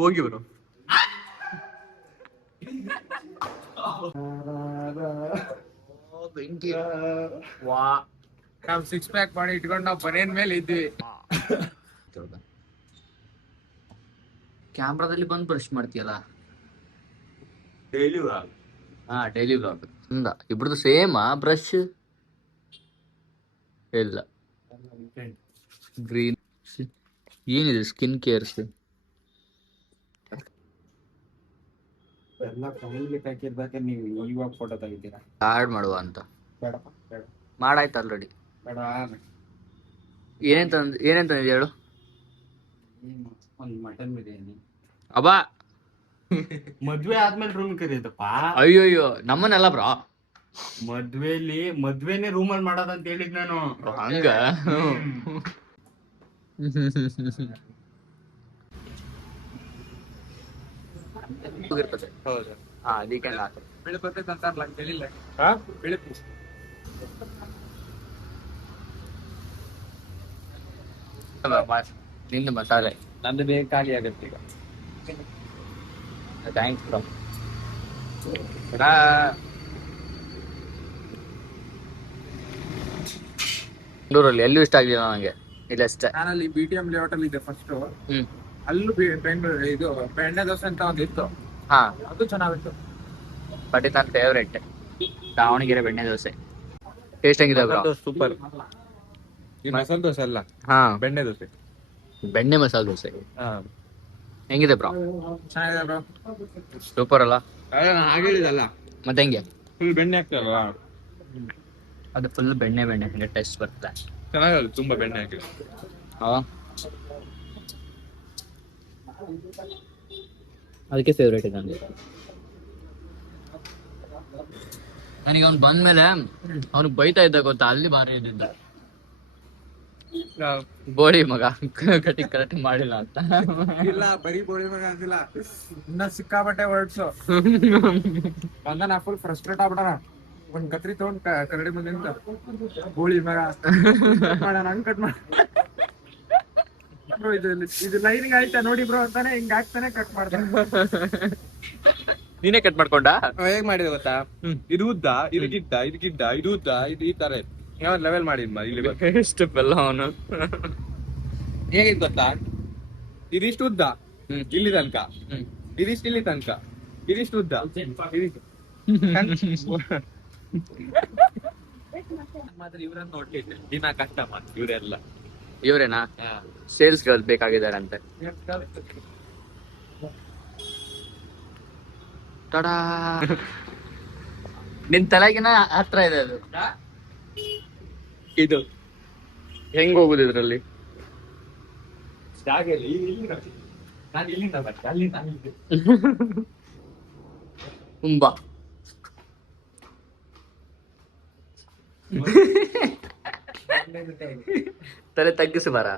ಹೋಗಿ ಬರು. ವಾ, ನಾವ್ 6 ಪ್ಯಾಕ್ ಮಾಡಿ ಇಟ್ಕೊಂಡು ನಾವ್ ಬನೇನ್ ಮೇಲೆ ಇದ್ವಿ. ಕ್ಯಾಮ್ರಾದಲ್ಲಿ ಬಂದು ಬ್ರಷ್ ಮಾಡ್ತೀಯಲ್ಲ. ಡೈಲಿ ಹಾ, ಡೈಲಿ ಬ್ಲಾಗ್. ಇಬ್ರದ್ದು ಸೇಮಾ ಬ್ರಷ್? ಇಲ್ಲ, ಗ್ರೀನ್. ಏನಿದೆ ಸ್ಕಿನ್ ಕೇರ್ಸ್? ಎಲ್ಲ ಫ್ಯಾಮಿಲಿ ಪ್ಯಾಕ್ ಇರ್ಬೇಕು. ನೀವು ಇವಾಗ ಫೋಟೋ ತೆಗಿತೀರಾ? ಆಡ್ ಮಾಡುವ ಅಂತ. ಬೇಡಪ್ಪ, ಬೇಡ. ಮಾಡಾಯ್ತು ಆಲ್ರೆಡಿ. ಬೇಡ. ಏನೇನ್ ತಂದಿದ್ಯ ಹೇಳು? ಒಂದು ಮಟನ್ ಬಿರಿಯಾನಿ. ಅಬ್ಬಾ, ಮದ್ವೆ ಆದ್ಮೇಲೆ ರೂಮ್ ಕರೀದಪ್ಪ. ಅಯ್ಯೋಯ್ಯೋ, ನಮ್ಮನ್ನೆಲ್ಲ ಬ್ರಾ. ಮದ್ವೆನೇ ರೂಮಲ್ಲಿ ಮಾಡೋದಂತ ಹೇಳಿದ್ ನಾನು. ಹಂಗ ಹೌದು. ಹಾ, ವೀಕೆಂಡ್ ಆತ. ಬೆಳಪತ್ತೆ ಅಂತಾರಲ್ಲ, ಬೆಳಿಲ್ಲ. ಬೆಳಪು ನಿಂದು ಮಸಾಲೆ. ನಂದು ಬೇಗ ಖಾಲಿ ಆಗತ್ತೆ ಈಗ. Thanks bro. ಬೆಂಗಳೂರಲ್ಲಿ ಎಲ್ಲೂ ಇಷ್ಟ ಆಗಲಿಲ್ಲ ನನಗೆ. ಇಲ್ಲ ಅಷ್ಟೇ. ನಾನಲ್ಲಿ BTM ಲೇಔಟ್ ಅಲ್ಲಿ ಇದೆ ಫಸ್ಟ್. ಹ್ಮ್. ಅಲ್ಲೂ ಬೆಂಗಳೂರು ಇದು ಬೆಣ್ಣೆ ದೋಸೆ ಅಂತ ಒಂದು ಇತ್ತು. ಹಾ, ಅದು ಚೆನ್ನಾಗಿತ್ತು. ಬಟ್ ಇದು ನನ್ನ ಫೇವ್ರೇಟ್, ದಾವಣಗೆರೆ ಬೆಣ್ಣೆ ದೋಸೆ. ಟೇಸ್ಟ್ ಹೆಂಗಿದೆ ಬ್ರೋ? ಸೂಪರ್. ಈ ಮಸಾಲೆ ದೋಸೆ ಅಲ್ಲ, ಹಾ, ಬೆಣ್ಣೆ ದೋಸೆ. ಬೆಣ್ಣೆ ಮಸಾಲೆ ದೋಸೆ ಹಾ, ಹೆಂಗಿದೆ ಬ್ರೋ? ಚೆನ್ನಾಗಿದೆ ಬ್ರೋ. ಸೂಪರ್ ಅಲ್ಲ? ಹಾಗೆ ಹೇಳಿದಲ್ಲ, ಮತ್ತೆ ಹೆಂಗೆ? ಫುಲ್ ಬೆಣ್ಣೆ ಹಾಕ್ತಾರಲ್ಲ, ಅದು ಫುಲ್ ಬೆಣ್ಣೆ ಹಂಗೆ ಟೇಸ್ಟ್ ಬರ್ತದೆ. ಚೆನ್ನಾಗಲ್ಲ, ತುಂಬಾ ಬೆಣ್ಣೆ ಹಾಕಿಲ್ಲ. ಹಾ, ಅದಕ್ಕೆ ಫೇವ್ರೇಟ್ ಇದೆ ನನಗೆ. ನನಗೆ ಅವ್ನು ಬಂದ್ಮೇಲೆ ಅವ್ನಿಗೆ ಬೈತಾ ಇದ್ದ ಗೊತ್ತಾ, ಅಲ್ಲಿ ಬಾರಿ ಇದ್ದಿದ್ದ. ಬೋಳಿ ಮಗ ಕರೆಕ್ಟ್ ಮಾಡಿಲ್ಲ ಅಂತ. ಇಲ್ಲ, ಬರೀ ಬೋಳಿ ಮಗ ಅಂತಿಲ್ಲ, ಇನ್ನ ಸಿಕ್ಕಾಬಟ್ಟೆ ವರ್ಡ್ಸ್ ಬಂದನ. ಫುಲ್ ಫ್ರಸ್ಟ್ರೇಟ್ ಆಗ್ಬಿಡಣ. ಒಂದ್ ಕತ್ರಿ ತಗೊಂಡ್ ಕರಡಿ ಮುಂದಿಂದ ಬೋಳಿ ಮಗ ಮಾಡೋಣ, ಹಂಗ್ ಕಟ್ ಮಾಡ. ಇದು ಲೈನಿಂಗ್ ಆಯ್ತಾ ನೋಡಿ ಬ್ರೋ ಅಂತಾನೆ ಹಿಂಗ್ ಹಾಕ್ತಾನೆ ಕಟ್ ಮಾಡ್ತಾನೆ. ನೀನೇ ಕಟ್ ಮಾಡ್ಕೊಂಡ? ಹೇಗ್ ಮಾಡಿದೆ ಗೊತ್ತಾ? ಇದು ಉದ್ದ, ಇದು ಗಿಡ್ಡ, ಇದು ಗಿಡ್ಡ, ಇದು ಉದ್ದ, ಇದು ಈ ತರ ಯಾವ ಲೆವೆಲ್ ಮಾಡಿದ್ ಇಲ್ಲಿ ಎಷ್ಟು ಬೆಲ್ಲ ಅವನು. ಹೇಗಿದ್ ಗೊತ್ತಾ? ಇದಿಷ್ಟು ಉದ್ದ ಇಲ್ಲಿ ತನಕ, ಇದಿಷ್ಟು ಇಲ್ಲಿ ತನಕ, ಇದಿಷ್ಟು ಉದ್ದ, ಮಾತ್ರ ಇವ್ರನ್ನ ನೋಡ್ತಿದ್ದೆ ದಿನ ಕಷ್ಟ ಮಾತ್ರ. ಇವರೆಲ್ಲ ಇವ್ರೇನಾ ಸೇಲ್ಸ್ ಗರ್ಲ್ ಬೇಕಾಗಿದ್ದಾರೆ ಅಂತೆ. ಟಡಾ, ನಿನ್ ತಲೆಗಿನ ಹತ್ರ ಇದೆ ಅದು. ಇದು ಹೆಂಗ್ ಹೋಗುದು ಇದ್ರಲ್ಲಿ? ನಾನು ಇಲ್ಲಿಂದ ಬರ್ತೆ, ಅಲ್ಲಿಂದ ತುಂಬಾ ತಲೆ ತಗ್ಗಿಸಿ ಬರ.